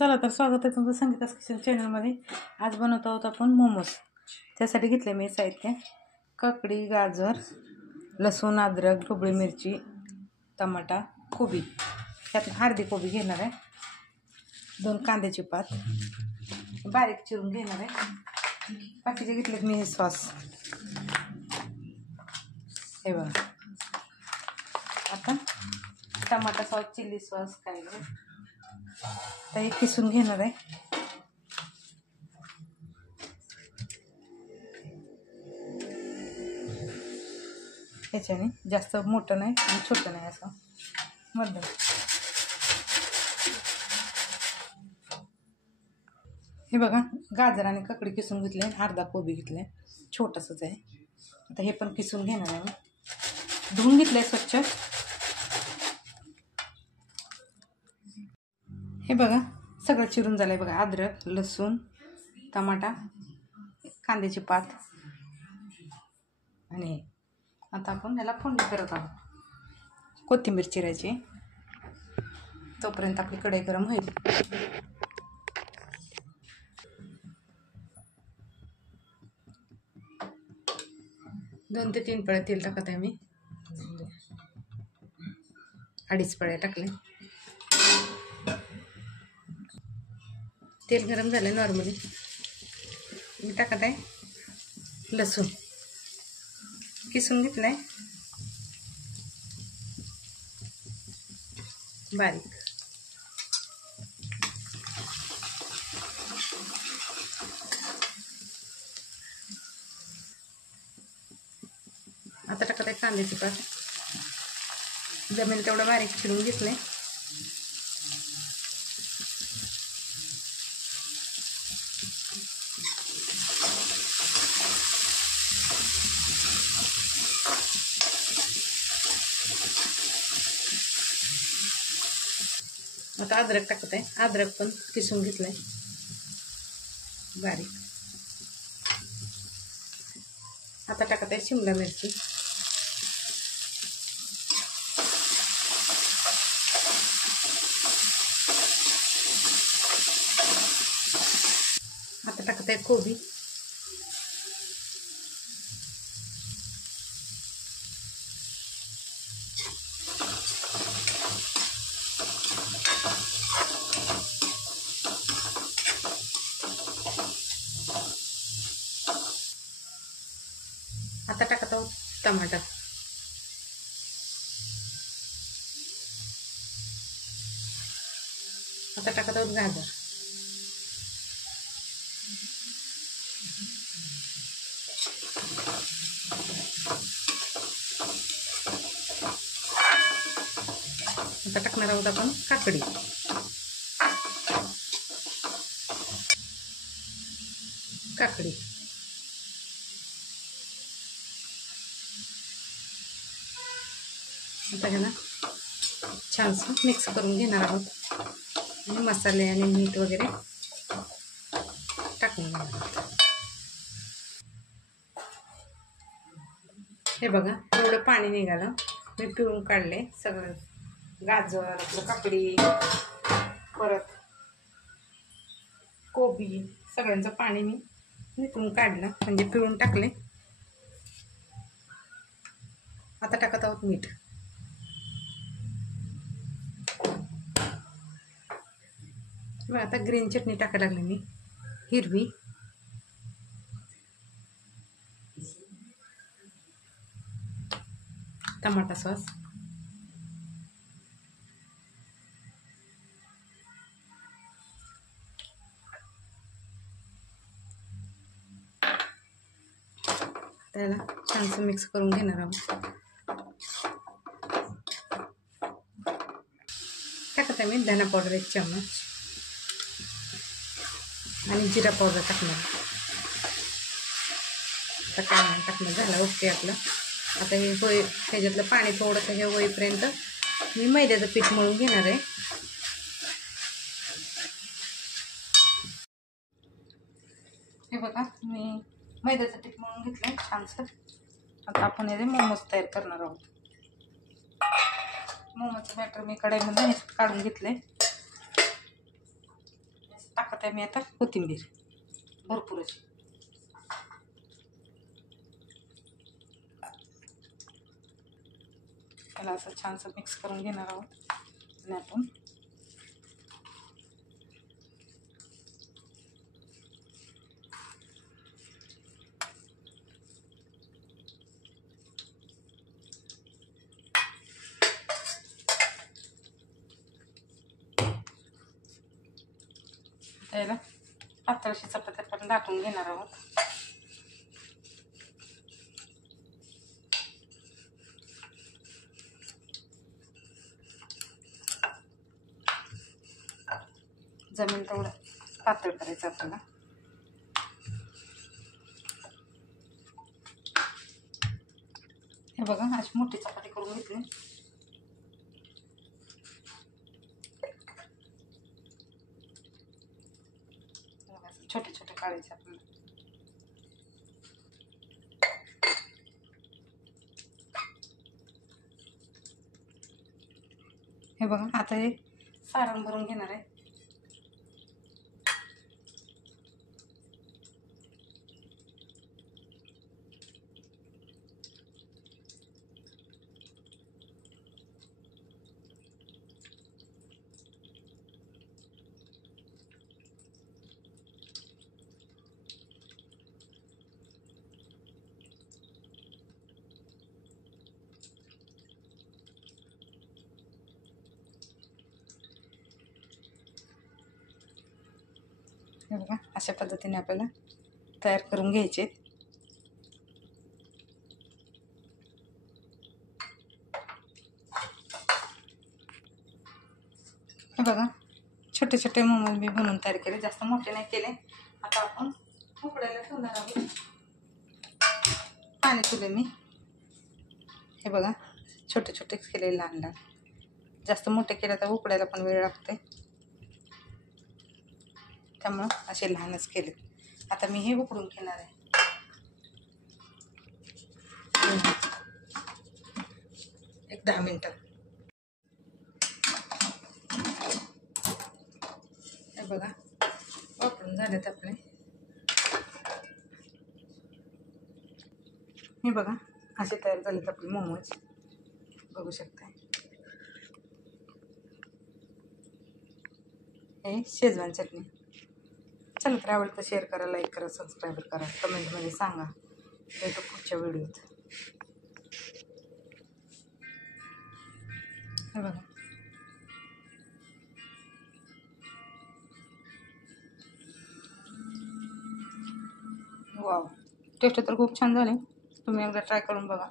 चला तर स्वागत आहे तुमचं संगीता's किचन चॅनलमध्ये। आज बनवत आहोत आपण मोमोज। त्यासाठी घेतले मी साहित्य काकडी, गाजर, लसूण, अद्रक, ढोबळी मिरची, टमाटा, कोबी। त्यात अर्धी कोबी घेणार आहे, 2 कांद्याची पात बारीक चिरून घेणार आहे। बाकीचे घेतलेत मी सॉस, हे बघा। आता टमाटा सॉस, चिली सॉस काय तर हे किसून घेणार आहे। याच्याने जास्त मोठं नाही आणि छोटं नाही, असं मध्यम। हे बघा, गाजर आणि काकडी किसून घेतले, अर्धा कोबी घेतले, छोटंसंच आहे। आता हे पण किसून घेणार आहे मी, धुवून घेतलंय स्वच्छ। हे बघा सगळं चिरून झालंय बघा, अद्रक, लसूण, टमाटा, कांद्याची पात आणि आता आपण याला फोडणी करत आहोत। कोथिंबीर चिरायची, तोपर्यंत आपली कढई गरम होईल। दोन ते 3 पळे तेल टाकत आहे मी, 2.5 पळे टाकले। तेल गरम झालं नॉर्मली, मी टाकत आहे लसूण किसून घेतलाय बारीक। आता टाकत आहे कांद्याची पात, जमेल तेवढं बारीक चिरून घेतलंय। आता अद्रक टाकत आहे, अद्रक पण किसून घेतलंय बारीक। आता टाकत आहे शिमला मिरची, आता टाकत आहे कोबी, आता टाकत आहोत टमाटर, आता टाकत आहोत गाजर, आता टाकणार आहोत आपण काकडी, काकडी आता ह्याला छानसं मिक्स करून घेणार आहोत आणि मसाले आणि मीठ वगैरे टाकून घेणार आहोत। हे बघा एवढं पाणी निघालं, मी पिळून काढले सगळं, गाजर, आपलं काकडी, परत कोबी, सगळ्यांचं पाणी मी निथळून काढलं, म्हणजे पिळून टाकले। आता टाकत आहोत मीठ, आता ग्रीन चटणी टाकायला लागली मी, हिरवी, टमाटा सॉस, त्याला छानसं मिक्स करून घेणार आहोत। टाकत आहे मी धना पावडर 1 चम्मच आणि जिरा पावडर टाकणार। आता काय टाकणं झालं, ओके आपलं। आता हे ह्याच्यातलं पाणी थोडंसं हे होईपर्यंत मी मैद्याचं पीठ मळून घेणार आहे। हे बघा मी मैद्याचं पीठ मळून घेतलंय छानसं। आता आपण याचे मोमोज तयार करणार आहोत। मोमोजचं बॅटर मी कढईमध्ये काढून घेतले। टाकत आहे मी आता कोथिंबीर भरपूर अशी. त्याला असं छानसं मिक्स करून घेणार आहोत आणि आपण त्याला पातळशी चपात्या पण लाटून घेणार आहोत. जमेल तेवढं पातळ करायचं आपल्याला. हे बघा अशी मोठी चपाती करून घेतली. छोटे छोटे काढायचे आपल्याला. हे बघा आता हे सारण भरून घेणार आहे. हे बघा अशा पद्धतीने आपल्याला तयार करून घ्यायचे. हे बघा छोटे छोटे मोमोज मी बनवून तयार केले, जास्त मोठे नाही केले. आता आपण उकडायला ठेवणार आहोत. पाणी ठेवले मी. हे बघा छोटे छोटेच केले, लहान लहान. जास्त मोठे केले तर उकडायला पण वेळ लागते, त्यामुळं असे लहानच केले. आता मी हे उकडून घेणार आहे. एक 10 मिनिटं. हे बघा वापरून झालेत आपले. हे बघा असे तयार झालेत आपले मोमोज, बघू शकता. हे शेजवान चटणी. चला तर आवडलं तर शेअर करा, लाईक करा, सबस्क्राईब करा, कमेंटमध्ये सांगा. भेटू पुढच्या व्हिडिओत. हे बघा वाव, टेस्ट तर खूप छान झाली. तुम्ही एकदा ट्राय करून बघा.